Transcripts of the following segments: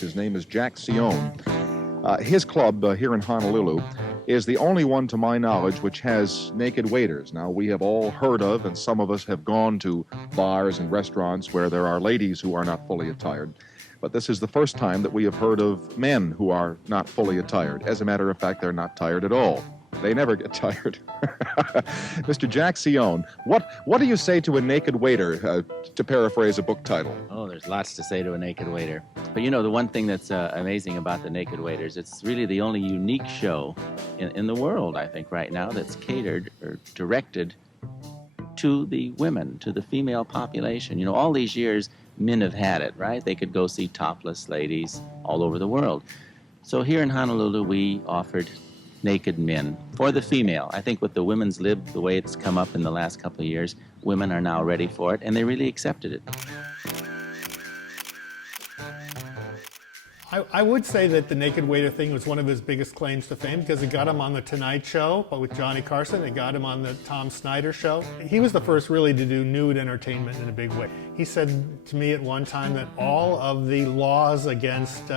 His name is Jack Cione. His club here in Honolulu is the only one, to my knowledge, which has naked waiters. Now, we have all heard of, and some of us have gone to bars and restaurants where there are ladies who are not fully attired. But this is the first time that we have heard of men who are not fully attired. As a matter of fact, they're not tired at all. They never get tired. Mr. Jack Cione, what do you say to a naked waiter, to paraphrase a book title? Oh, there's lots to say to a naked waiter. But you know, the one thing that's amazing about the Naked Waiters, it's really the only unique show in the world, I think, right now that's catered or directed to the women, to the female population. You know, all these years, men have had it, right? They could go see topless ladies all over the world. So here in Honolulu, we offered naked men for the female. I think with the women's lib, the way it's come up in the last couple of years, women are now ready for it, and they really accepted it. I would say that the naked waiter thing was one of his biggest claims to fame because it got him on the Tonight Show, but with Johnny Carson, it got him on the Tom Snyder Show. He was the first really to do nude entertainment in a big way. He said to me at one time that all of the laws against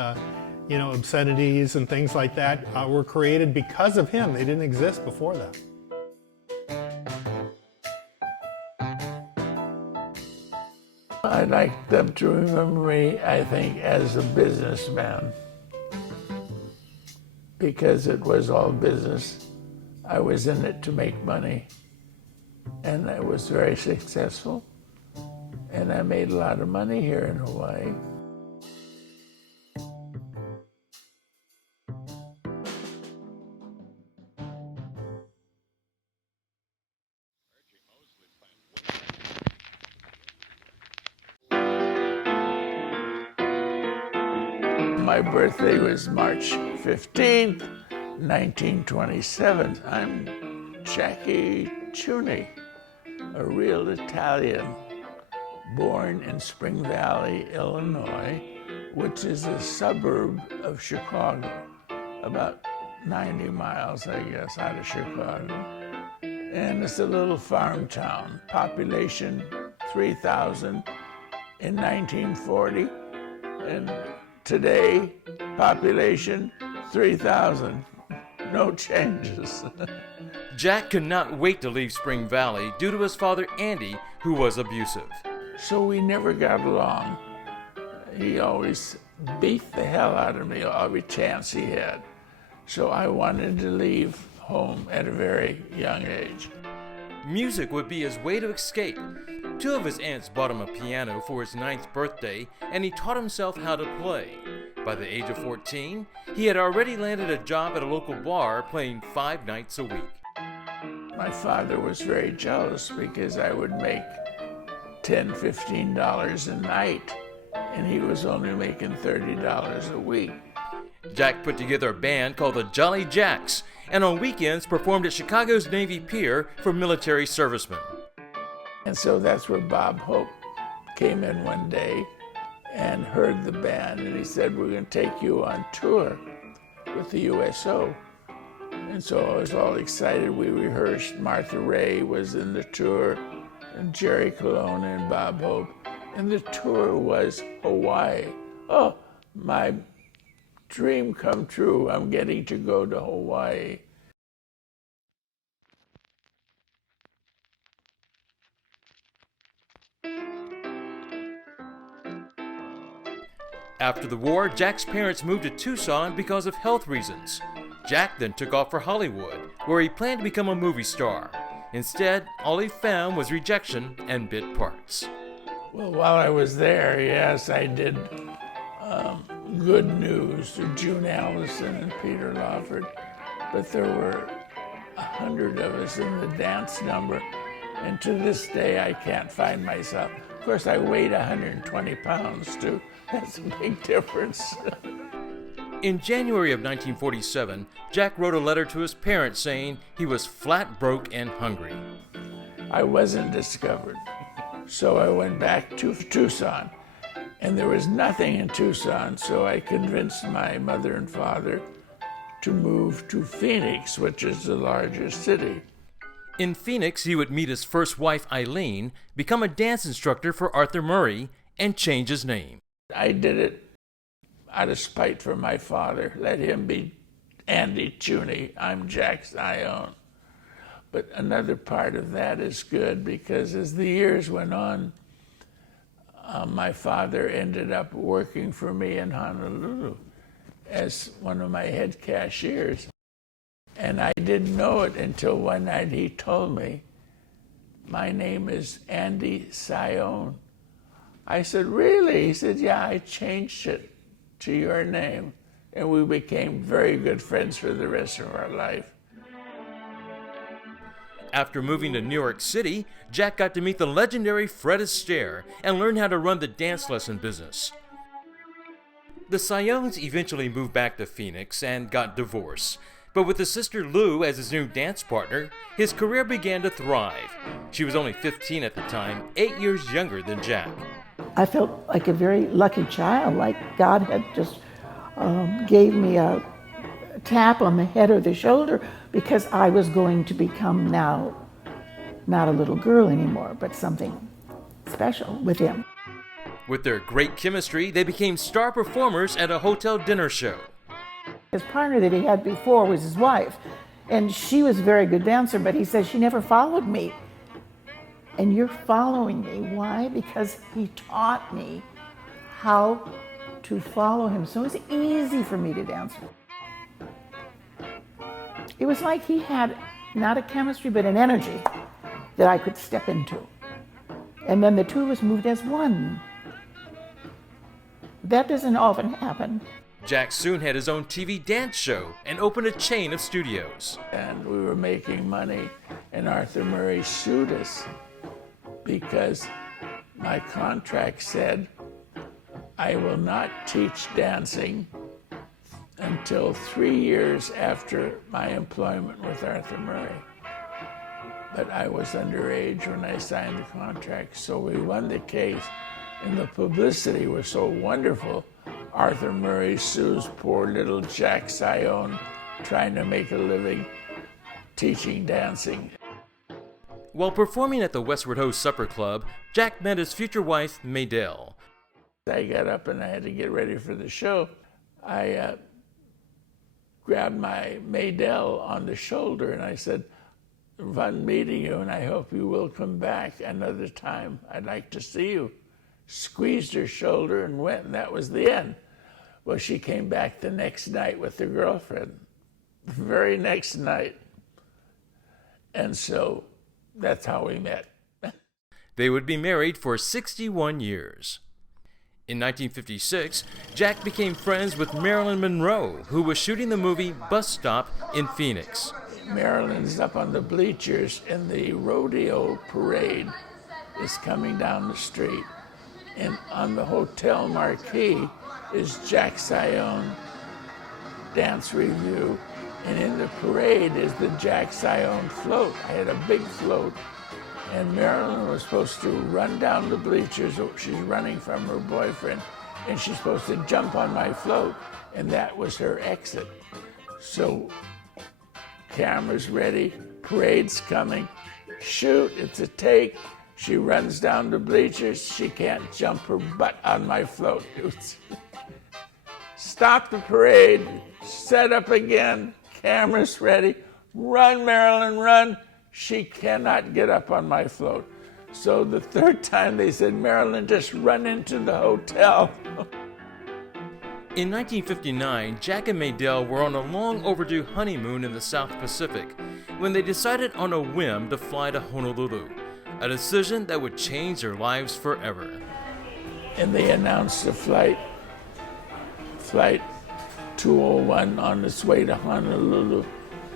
obscenities and things like that were created because of him. They didn't exist before that. I'd like them to remember me, I think, as a businessman, because it was all business. I was in it to make money, and I was very successful, and I made a lot of money here in Hawaii. My birthday was March 15th, 1927. I'm Jackie Cione, a real Italian, born in Spring Valley, Illinois, which is a suburb of Chicago, about 90 miles, I guess, out of Chicago. And it's a little farm town, population 3,000 in 1940, and today, population 3,000. No changes. Jack could not wait to leave Spring Valley due to his father, Andy, who was abusive. So we never got along. He always beat the hell out of me every chance he had. So I wanted to leave home at a very young age. Music would be his way to escape. Two of his aunts bought him a piano for his 9th birthday, and he taught himself how to play. By the age of 14, he had already landed a job at a local bar playing 5 nights a week. My father was very jealous because I would make $10, $15 a night, and he was only making $30 a week. Jack put together a band called the Jolly Jacks, and on weekends performed at Chicago's Navy Pier for military servicemen. And so that's where Bob Hope came in one day and heard the band, and he said, "We're going to take you on tour with the USO." And so I was all excited. We rehearsed. Martha Ray was in the tour, and Jerry Colonna and Bob Hope. And the tour was Hawaii. Oh, my dream come true. I'm getting to go to Hawaii. After the war, Jack's parents moved to Tucson because of health reasons. Jack then took off for Hollywood, where he planned to become a movie star. Instead, all he found was rejection and bit parts. Well, while I was there, yes, I did Good News to June Allison and Peter Lawford, but there were 100 of us in the dance number, and to this day I can't find myself. Of course, I weighed 120 pounds too. That's a big difference. In January of 1947, Jack wrote a letter to his parents saying he was flat broke and hungry. I wasn't discovered, so I went back to Tucson, and there was nothing in Tucson, so I convinced my mother and father to move to Phoenix, which is the largest city. In Phoenix, he would meet his first wife, Eileen, become a dance instructor for Arthur Murray, and change his name. I did it out of spite for my father, let him be Andy Cione, I'm Jack Cione. But another part of that is good because as the years went on, my father ended up working for me in Honolulu as one of my head cashiers. And I didn't know it until one night he told me, my name is Andy Cione. I said, really? He said, yeah, I changed it to your name. And we became very good friends for the rest of our life. After moving to New York City, Jack got to meet the legendary Fred Astaire and learn how to run the dance lesson business. The Ciones eventually moved back to Phoenix and got divorced. But with his sister Lou as his new dance partner, his career began to thrive. She was only 15 at the time, 8 years younger than Jack. I felt like a very lucky child, like God had just gave me a tap on the head or the shoulder because I was going to become now not a little girl anymore, but something special with him. With their great chemistry, they became star performers at a hotel dinner show. His partner that he had before was his wife, and she was a very good dancer, but he said she never followed me. And you're following me. Why? Because he taught me how to follow him. So it was easy for me to dance. It was like he had not a chemistry, but an energy that I could step into. And then the two of us moved as one. That doesn't often happen. Jack soon had his own TV dance show and opened a chain of studios. And we were making money, and Arthur Murray sued us because my contract said I will not teach dancing until 3 years after my employment with Arthur Murray. But I was underage when I signed the contract, so we won the case, and the publicity was so wonderful. Arthur Murray sues poor little Jack Cione trying to make a living teaching dancing. While performing at the Westward Ho Supper Club, Jack met his future wife, Maydell. I got up and I had to get ready for the show. I grabbed my Maydell on the shoulder and I said, fun meeting you, and I hope you will come back another time. I'd like to see you. Squeezed her shoulder and went, and that was the end. Well, she came back the next night with her girlfriend, the very next night. And so that's how we met. They would be married for 61 years. In 1956, Jack became friends with Marilyn Monroe, who was shooting the movie Bus Stop in Phoenix. Marilyn's up on the bleachers, and the rodeo parade is coming down the street. And on the hotel marquee is Jack Cione dance review. And in the parade is the Jack Cione float. I had a big float. And Marilyn was supposed to run down the bleachers. She's running from her boyfriend. And she's supposed to jump on my float. And that was her exit. So cameras ready, parade's coming. Shoot, it's a take. She runs down the bleachers. She can't jump her butt on my float. Stop the parade, set up again, cameras ready. Run, Marilyn, run. She cannot get up on my float. So the third time they said, Marilyn, just run into the hotel. In 1959, Jack and Maydell were on a long overdue honeymoon in the South Pacific when they decided on a whim to fly to Honolulu, a decision that would change their lives forever. And they announced the flight 201 on its way to Honolulu.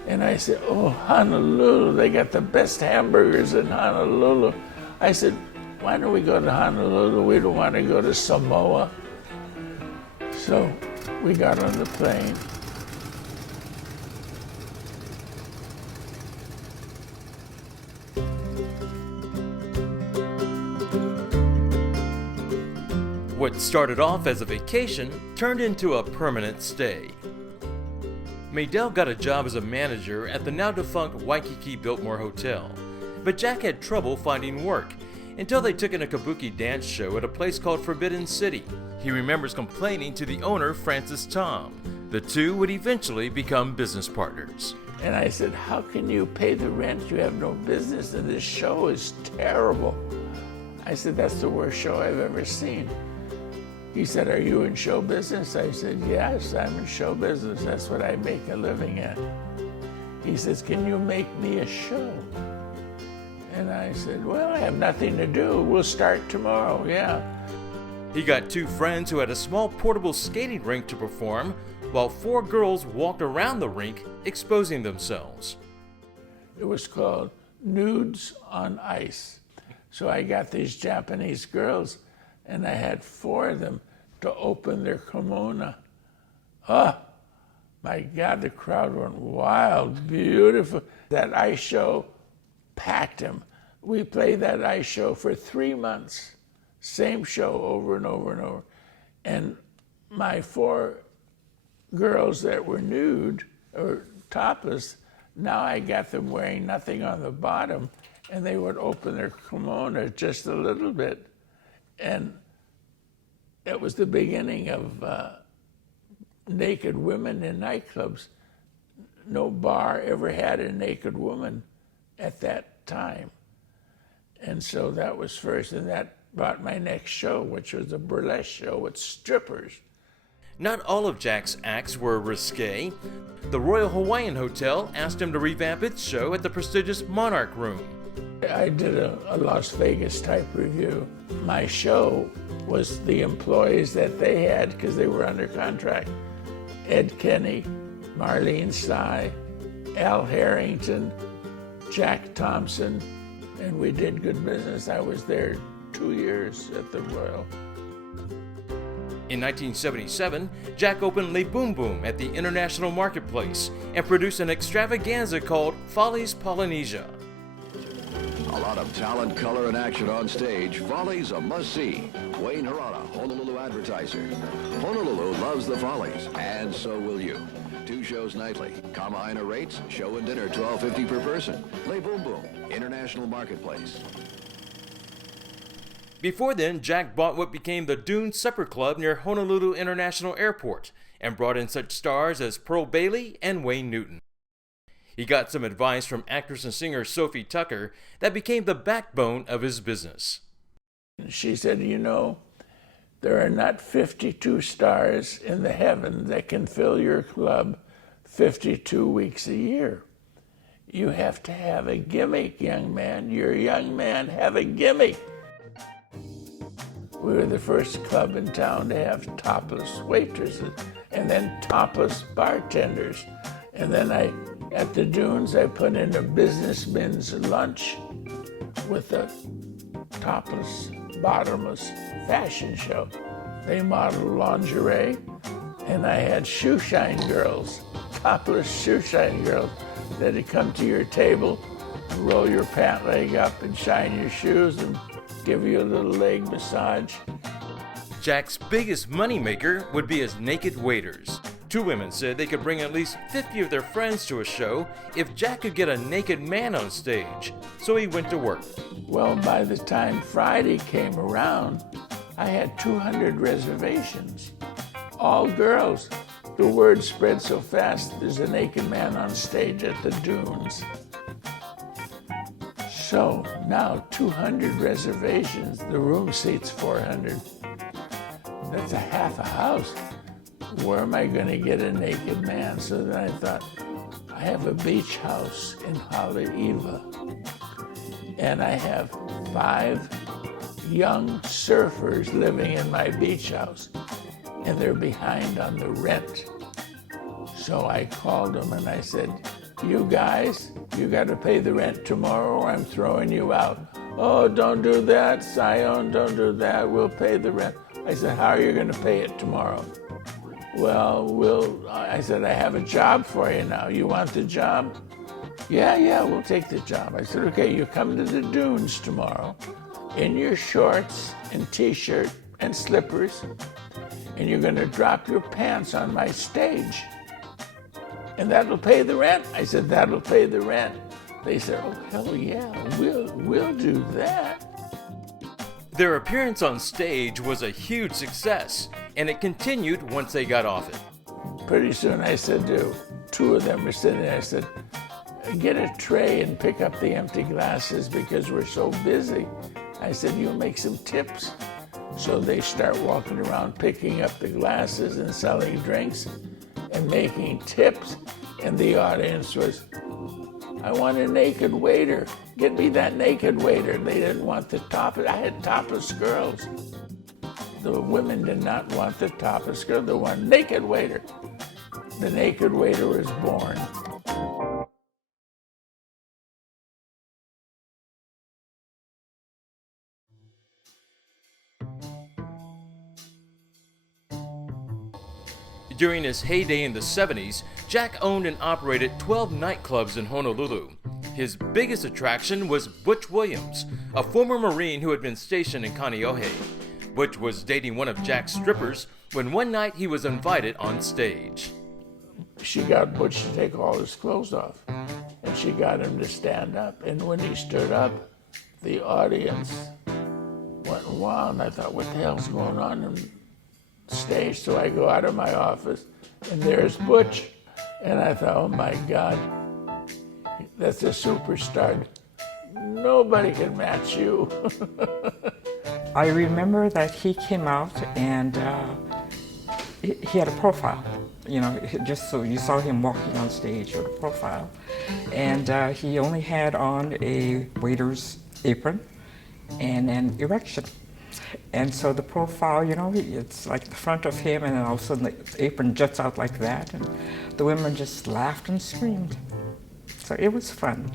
And I said, oh, Honolulu, they got the best hamburgers in Honolulu. I said, why don't we go to Honolulu? We don't want to go to Samoa. So we got on the plane. What started off as a vacation turned into a permanent stay. Maydell got a job as a manager at the now defunct Waikiki Biltmore Hotel, but Jack had trouble finding work, until they took in a kabuki dance show at a place called Forbidden City. He remembers complaining to the owner, Francis Tom. The two would eventually become business partners. And I said, how can you pay the rent? You have no business, and this show is terrible. I said, that's the worst show I've ever seen. He said, are you in show business? I said, yes, I'm in show business. That's what I make a living at. He says, can you make me a show? And I said, well, I have nothing to do. We'll start tomorrow, yeah. He got two friends who had a small portable skating rink to perform, while four girls walked around the rink exposing themselves. It was called Nudes on Ice. So I got these Japanese girls, and I had four of them to open their kimono. Oh, my God, the crowd went wild, beautiful. That ice show packed them. We played that ice show for 3 months. Same show over and over and over. And my four girls that were nude or topless, now I got them wearing nothing on the bottom, and they would open their kimono just a little bit. And it was the beginning of naked women in nightclubs. No bar ever had a naked woman at that time. And so that was first, and that brought my next show, which was a burlesque show with strippers. Not all of Jack's acts were risque. The Royal Hawaiian Hotel asked him to revamp its show at the prestigious Monarch Room. I did a Las Vegas type review. My show was the employees that they had because they were under contract. Ed Kenny, Marlene Sy, Al Harrington, Jack Thompson, and we did good business. I was there 2 years at the Royal. In 1977, Jack opened Le Boom Boom at the International Marketplace and produced an extravaganza called Follies Polynesia. A lot of talent, color, and action on stage. Follies a must-see. Wayne Harada, Honolulu advertiser. Honolulu loves the Follies, and so will you. 2 shows nightly. Kamaina rates, show and dinner $12.50 per person. Le Boom Boom, International Marketplace. Before then, Jack bought what became the Dune Supper Club near Honolulu International Airport and brought in such stars as Pearl Bailey and Wayne Newton. He got some advice from actress and singer Sophie Tucker that became the backbone of his business. She said, you know, there are not 52 stars in the heaven that can fill your club 52 weeks a year. You have to have a gimmick, young man. You're a young man, have a gimmick. We were the first club in town to have topless waitresses and then topless bartenders. And then at the Dunes, I put in a businessman's lunch with a topless, bottomless fashion show. They modeled lingerie, and I had shoe shine girls, topless shoe shine girls that'd come to your table, roll your pant leg up and shine your shoes and give you a little leg massage. Jack's biggest moneymaker would be his naked waiters. 2 women said they could bring at least 50 of their friends to a show if Jack could get a naked man on stage, so he went to work. Well, by the time Friday came around, I had 200 reservations, all girls. The word spread so fast, there's a naked man on stage at the Dunes. So now 200 reservations, the room seats 400. That's a half a house. Where am I going to get a naked man? So then I thought, I have a beach house in Haleiwa, and I have 5 young surfers living in my beach house, and they're behind on the rent. So I called them and I said, you guys, you got to pay the rent tomorrow or I'm throwing you out. Oh, don't do that, Cione, don't do that, we'll pay the rent. I said, how are you going to pay it tomorrow? Well, I said, I have a job for you now. You want the job? Yeah, we'll take the job. I said, okay, you come to the Dunes tomorrow in your shorts and t-shirt and slippers, and you're going to drop your pants on my stage. And that'll pay the rent. I said, that'll pay the rent. They said, oh, hell yeah, we'll do that. Their appearance on stage was a huge success, and it continued once they got off it. Pretty soon I said to two of them were sitting there, I said, get a tray and pick up the empty glasses because we're so busy. I said, you'll make some tips. So they start walking around picking up the glasses and selling drinks and making tips. And the audience was, I want a naked waiter. Get me that naked waiter. They didn't want the topless. I had topless girls. The women did not want the topless girl. They wanted naked waiter. The naked waiter was born. During his heyday in the 70s, Jack owned and operated 12 nightclubs in Honolulu. His biggest attraction was Butch Williams, a former Marine who had been stationed in Kaneohe. Butch was dating one of Jack's strippers when one night he was invited on stage. She got Butch to take all his clothes off, and she got him to stand up. And when he stood up, the audience went wild, and I thought, what the hell's going on on stage? So I go out of my office, and there's Butch. And I thought, oh my God, that's a superstar. Nobody can match you. I remember that he came out and he had a profile, you know, just so you saw him walking on stage with a profile. And he only had on a waiter's apron and an erection. And so the profile, you know, it's like the front of him, and then all of a sudden the apron juts out like that, and the women just laughed and screamed. So it was fun.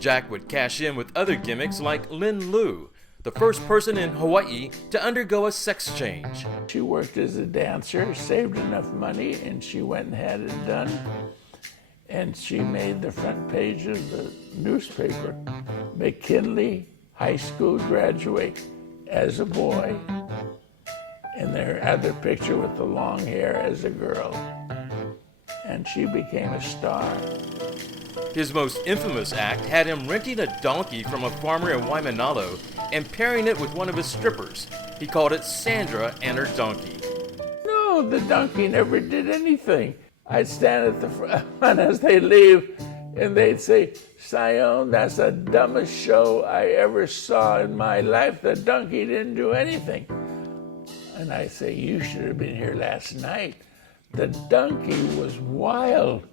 Jack would cash in with other gimmicks like Lynn Lu, the first person in Hawaii to undergo a sex change. She worked as a dancer, saved enough money, and she went and had it done. And she made the front page of the newspaper. McKinley High School graduate as a boy, and their other picture with the long hair as a girl. And she became a star. His most infamous act had him renting a donkey from a farmer in Waimanalo and pairing it with one of his strippers. He called it Sandra and her donkey. No, the donkey never did anything. I'd stand at the front as they leave, and they'd say, Cione, that's the dumbest show I ever saw in my life. The donkey didn't do anything. And I say, you should have been here last night. The donkey was wild.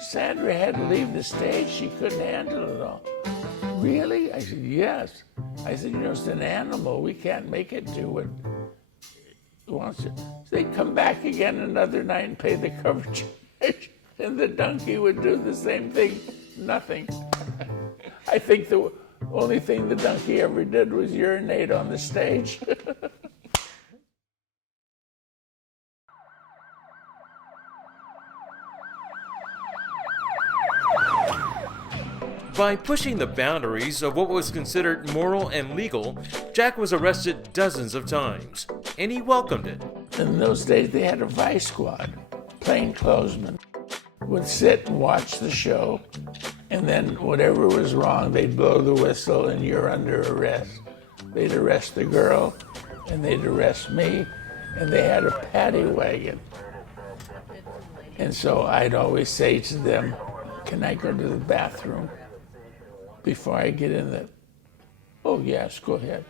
Sandra had to leave the stage. She couldn't handle it all. Really? I said, yes. I said, you know, it's an animal. We can't make it do what it wants to. So they'd come back again another night and pay the cover charge. And the donkey would do the same thing. Nothing. I think the only thing the donkey ever did was urinate on the stage. By pushing the boundaries of what was considered moral and legal, Jack was arrested dozens of times, and he welcomed it. In those days, they had a vice squad. Plainclothesmen would sit and watch the show, and then whatever was wrong, they'd blow the whistle and you're under arrest. They'd arrest the girl, and they'd arrest me, and they had a paddy wagon. And so I'd always say to them, can I go to the bathroom before I get in the, oh yes, go ahead.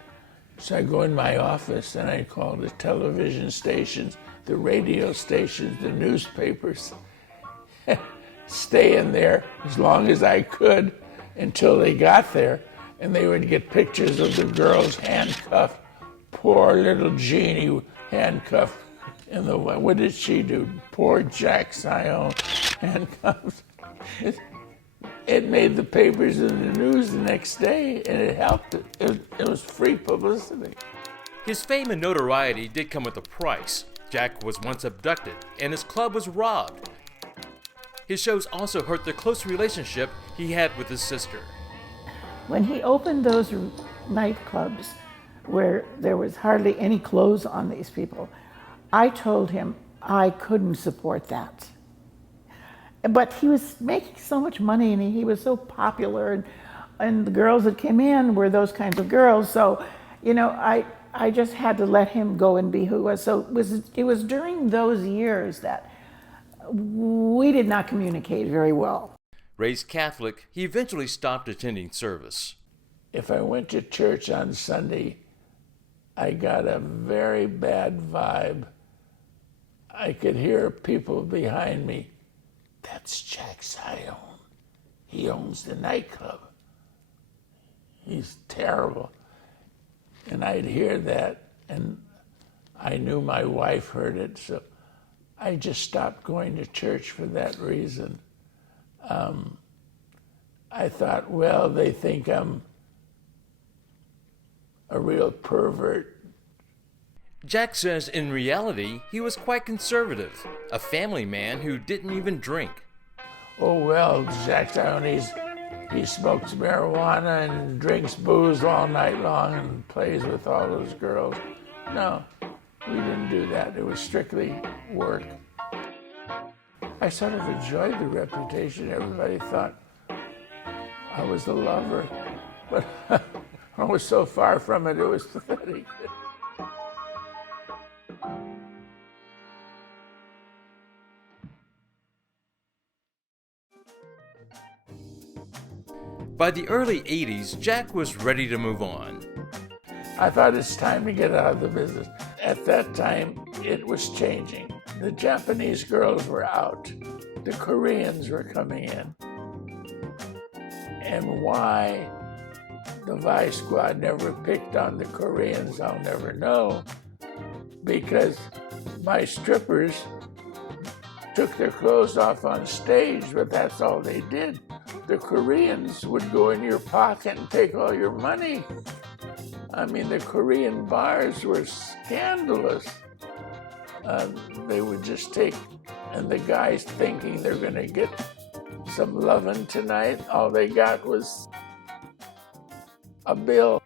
So I go in my office and I call the television stations, the radio stations, the newspapers, stay in there as long as I could until they got there, and they would get pictures of the girls handcuffed, poor little Jeannie handcuffed in the, what did she do? Poor Jack Cione handcuffed. It made the papers and the news the next day, and it helped. It was free publicity. His fame and notoriety did come with a price. Jack was once abducted, and his club was robbed. His shows also hurt the close relationship he had with his sister. When he opened those nightclubs where there was hardly any clothes on these people, I told him I couldn't support that. But he was making so much money and he was so popular, and and the girls that came in were those kinds of girls. So, you know, I just had to let him go and be who he was. So it was during those years that we did not communicate very well. Raised Catholic, he eventually stopped attending service. If I went to church on Sunday, I got a very bad vibe. I could hear people behind me. That's Jack Cione. He owns the nightclub. He's terrible. And I'd hear that, and I knew my wife heard it, so I just stopped going to church for that reason. I thought, well, they think I'm a real pervert. Jack says in reality, he was quite conservative, a family man who didn't even drink. Oh, well, Jack Cione, he smokes marijuana and drinks booze all night long and plays with all those girls. No, we didn't do that. It was strictly work. I sort of enjoyed the reputation. Everybody thought I was a lover, but I was so far from it, it was pathetic. By the early 80s, Jack was ready to move on. I thought it's time to get out of the business. At that time, it was changing. The Japanese girls were out. The Koreans were coming in. And why the Vice Squad never picked on the Koreans, I'll never know. Because my strippers took their clothes off on stage, but that's all they did. The Koreans would go in your pocket and take all your money. I mean, the Korean bars were scandalous. They would just take, and the guys thinking they're gonna get some lovin' tonight, all they got was a bill.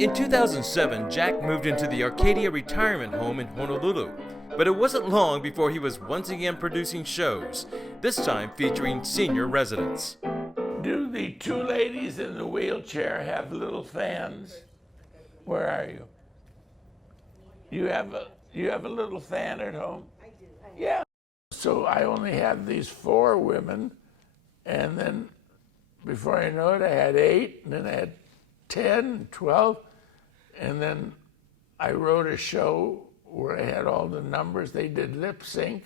In 2007, Jack moved into the Arcadia retirement home in Honolulu, but it wasn't long before he was once again producing shows, this time featuring senior residents. Do the two ladies in the wheelchair have little fans? Where are you? You have a little fan at home? I do. Yeah. So I only had these 4 women, and then before I know it, I had 8, and then I had 10, 12, and then I wrote a show where I had all the numbers. They did lip sync,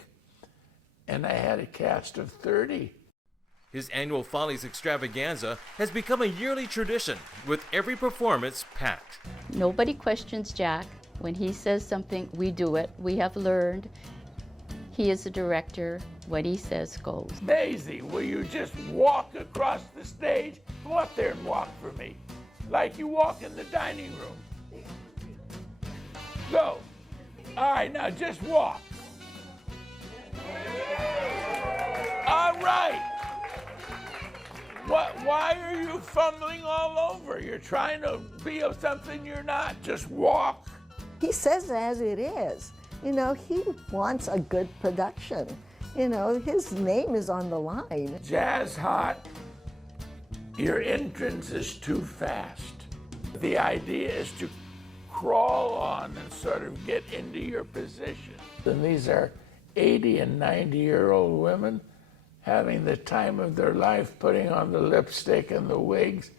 and I had a cast of 30. His annual Follies extravaganza has become a yearly tradition, with every performance packed. Nobody questions Jack. When he says something, we do it. We have learned. He is a director. What he says goes. Daisy, will you just walk across the stage? Go up there and walk for me, like you walk in the dining room. Go. All right, now just walk. All right. Why are you fumbling all over? You're trying to be of something you're not. Just walk. He says it as it is. You know, he wants a good production. You know, his name is on the line. Jazz hot, your entrance is too fast. The idea is to crawl on and sort of get into your position. And these are 80 and 90-year-old women having the time of their life, putting on the lipstick and the wigs.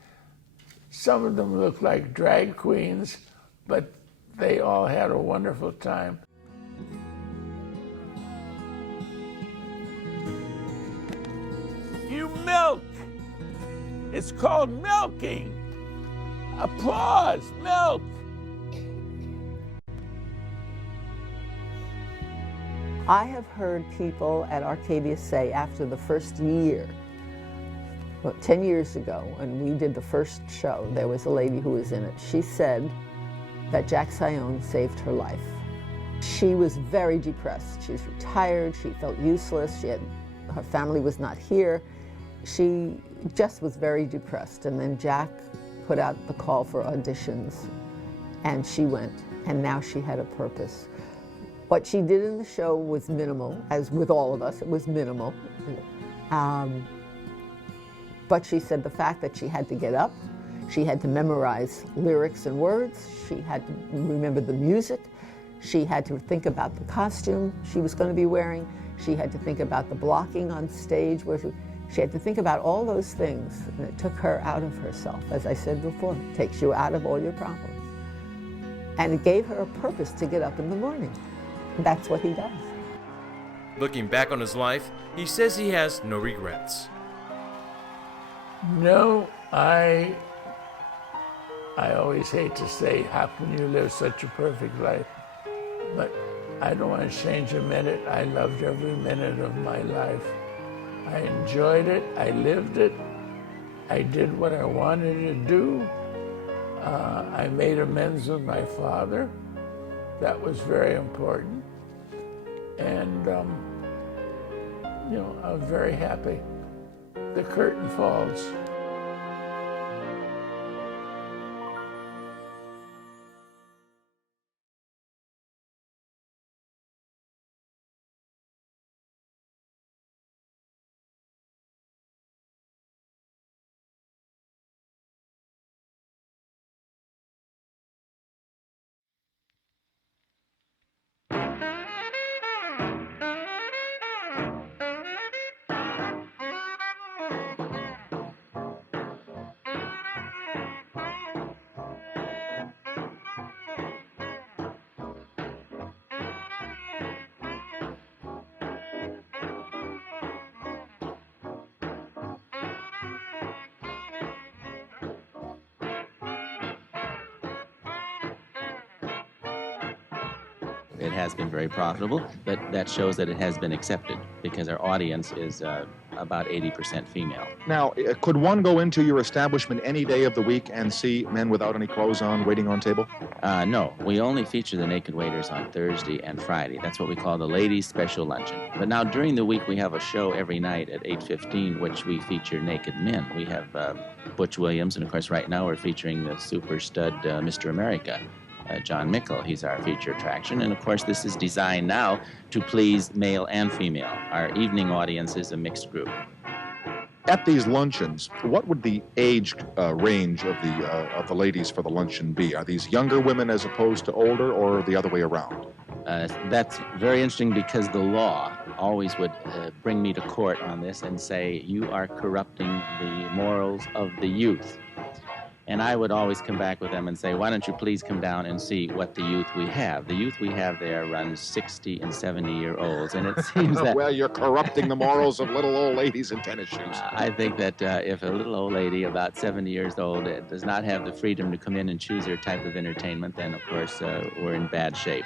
Some of them look like drag queens, but they all had a wonderful time. You milk. It's called milking. Applause, milk. I have heard people at Arcadia say after the first year, well, 10 years ago, when we did the first show, there was a lady who was in it. She said that Jack Cione saved her life. She was very depressed. She was retired. She felt useless. Her family was not here. She just was very depressed. And then Jack put out the call for auditions, and she went. And now she had a purpose. What she did in the show was minimal, as with all of us, it was minimal. But she said the fact that she had to get up, she had to memorize lyrics and words, she had to remember the music, she had to think about the costume she was going to be wearing, she had to think about the blocking on stage, she had to think about all those things, and it took her out of herself. As I said before, it takes you out of all your problems. And it gave her a purpose to get up in the morning. That's what he does. Looking back on his life, he says he has no regrets. No, I always hate to say, how can you live such a perfect life? But I don't want to change a minute. I loved every minute of my life. I enjoyed it, I lived it, I did what I wanted to do. I made amends with my father. That was very important. And, you know, I was very happy. The curtain falls. It has been very profitable, but that shows that it has been accepted because our audience is about 80% female. Now, could one go into your establishment any day of the week and see men without any clothes on waiting on table? No, we only feature the naked waiters on Thursday and Friday. That's what we call the ladies' special luncheon. But now during the week we have a show every night at 8:15, which we feature naked men. We have Butch Williams, and of course right now we're featuring the super stud Mr. America. John Mickle, he's our feature attraction, and of course this is designed now to please male and female. Our evening audience is a mixed group. At these luncheons, what would the age range of the ladies for the luncheon be? Are these younger women as opposed to older, or the other way around? That's very interesting because the law always would bring me to court on this and say, you are corrupting the morals of the youth. And I would always come back with them and say, why don't you please come down and see what the youth we have. The youth we have there runs 60 and 70-year-olds, and it seems that... Well, you're corrupting the morals of little old ladies in tennis shoes. I think that if a little old lady about 70 years old does not have the freedom to come in and choose her type of entertainment, then of course we're in bad shape.